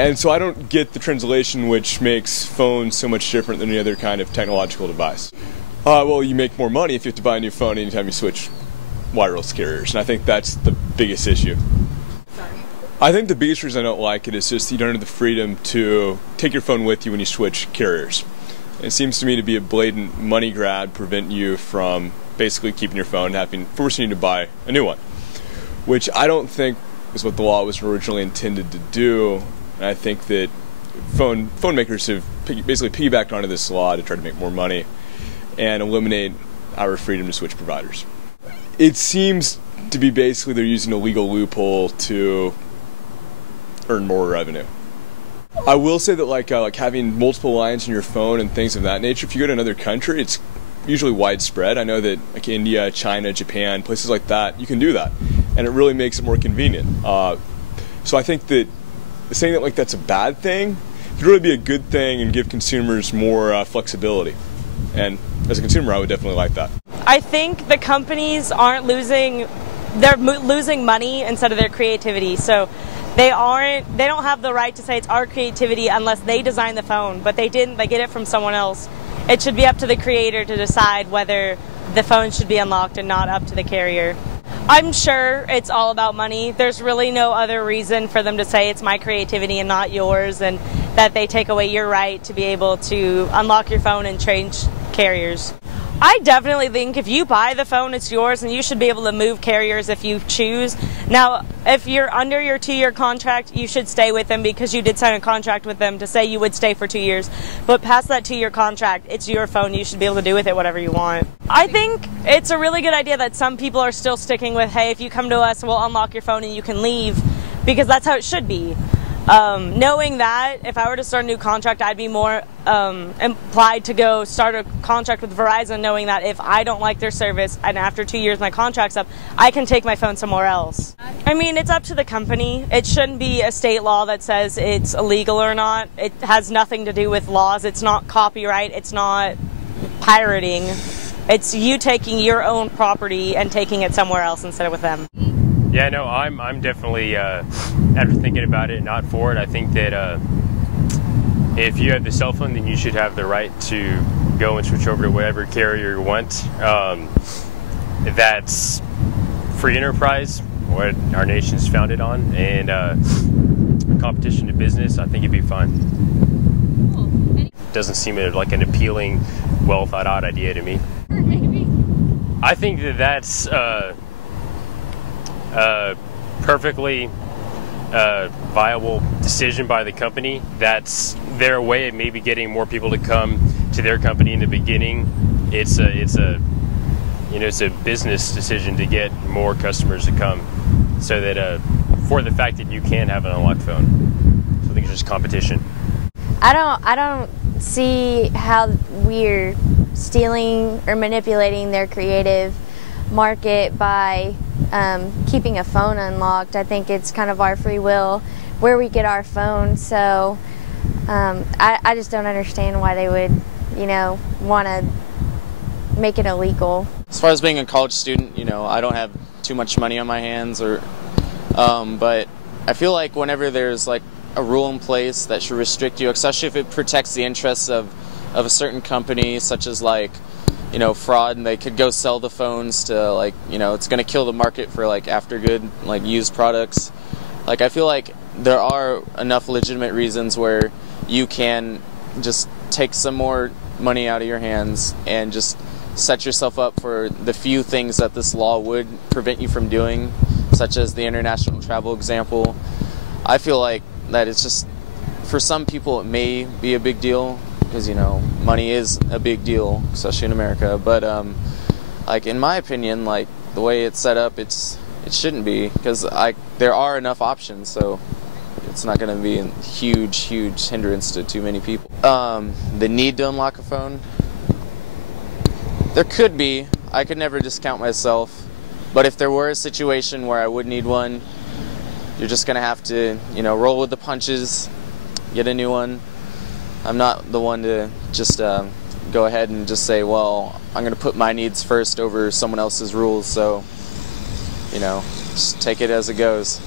And so I don't get the translation which makes phones so much different than any other kind of technological device. Well, you make more money if you have to buy a new phone anytime you switch wireless carriers, and I think that's the biggest issue. I think the biggest reason I don't like it is just you don't have the freedom to take your phone with you when you switch carriers. It seems to me to be a blatant money grab, prevent you from basically keeping your phone and forcing you to buy a new one, which I don't think is what the law was originally intended to do. And I think that phone makers have basically piggybacked onto this law to try to make more money and eliminate our freedom to switch providers. It seems to be basically they're using a legal loophole to earn more revenue. I will say that like having multiple lines in your phone and things of that nature, if you go to another country, it's usually widespread. I know that like India, China, Japan, places like that, you can do that, and it really makes it more convenient. So I think that saying that like that's a bad thing could really be a good thing and give consumers more flexibility. And as a consumer, I would definitely like that. I think the companies aren't losing, they're losing money instead of their creativity. So they don't have the right to say it's our creativity unless they design the phone, but they didn't, they get it from someone else. It should be up to the creator to decide whether the phone should be unlocked and not up to the carrier. I'm sure it's all about money. There's really no other reason for them to say it's my creativity and not yours, and that they take away your right to be able to unlock your phone and change carriers. I definitely think if you buy the phone, it's yours, and you should be able to move carriers if you choose. Now, if you're under your 2-year contract, you should stay with them because you did sign a contract with them to say you would stay for 2 years. But past that 2-year contract, it's your phone. You should be able to do with it whatever you want. I think it's a really good idea that some people are still sticking with, hey, if you come to us, we'll unlock your phone and you can leave, because that's how it should be. Knowing that, if I were to start a new contract, I'd be more implied to go start a contract with Verizon, knowing that if I don't like their service and after 2 years my contract's up, I can take my phone somewhere else. I mean, it's up to the company. It shouldn't be a state law that says it's illegal or not. It has nothing to do with laws. It's not copyright. It's not pirating. It's you taking your own property and taking it somewhere else instead of with them. Yeah, no, I'm definitely, after thinking about it, not for it. I think that if you have the cell phone, then you should have the right to go and switch over to whatever carrier you want. That's free enterprise, what our nation's founded on, and competition to business. I think it'd be fun. Doesn't seem like an appealing, well thought out idea to me. I think that that's perfectly viable decision by the company. That's their way of maybe getting more people to come to their company in the beginning. It's a business decision to get more customers to come, so that for the fact that you can have an unlocked phone. So I think it's just competition. I don't see how we're stealing or manipulating their creative market by keeping a phone unlocked. I think it's kind of our free will where we get our phone, so I just don't understand why they would, want to make it illegal. As far as being a college student, I don't have too much money on my hands, but I feel like whenever there's like a rule in place that should restrict you, especially if it protects the interests of a certain company, such as like fraud, and they could go sell the phones to it's going to kill the market for after good used products. I feel like there are enough legitimate reasons where you can just take some more money out of your hands and just set yourself up for the few things that this law would prevent you from doing, such as the international travel example. I feel like that it's just, for some people it may be a big deal, because money is a big deal, especially in America, but in my opinion, the way it's set up, it shouldn't be, because there are enough options, so it's not going to be a huge hindrance to too many people. The need to unlock a phone, there could be. I could never discount myself, but if there were a situation where I would need one, you're just going to have to roll with the punches, get a new one. I'm not the one to just go ahead and just say, well, I'm going to put my needs first over someone else's rules, so just take it as it goes.